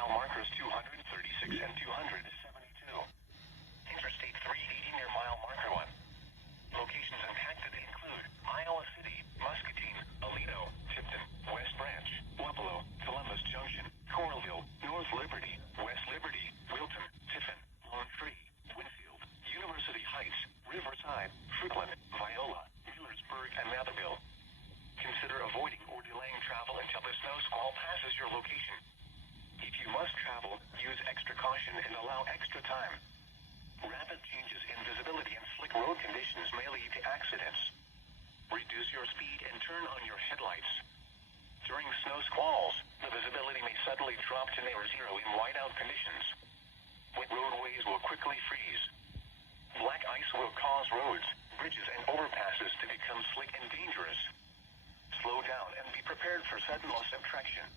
mile markers 236 and 272. Interstate 380 near mile marker 1. Locations impacted include Iowa City, Muscatine, Aledo, Tipton, West Branch, Buffalo, Columbus Junction, Coralville, North Liberty, West Liberty, Wilton, Tiffin, Lone Tree, Winfield, University Heights, Riverside, Fruitland, Viola, Millersburg, and Matherville. Consider avoiding or delaying travel until the snow squall passes your location. If you must travel, use extra caution and allow extra time. Rapid changes in visibility and slick road conditions may lead to accidents. Reduce your speed and turn on your headlights. During snow squalls, the visibility may suddenly drop to near zero in whiteout conditions. Wet roadways will quickly freeze. Black ice will cause roads, bridges, and overpasses to become slick and dangerous. Slow down and be prepared for sudden loss of traction.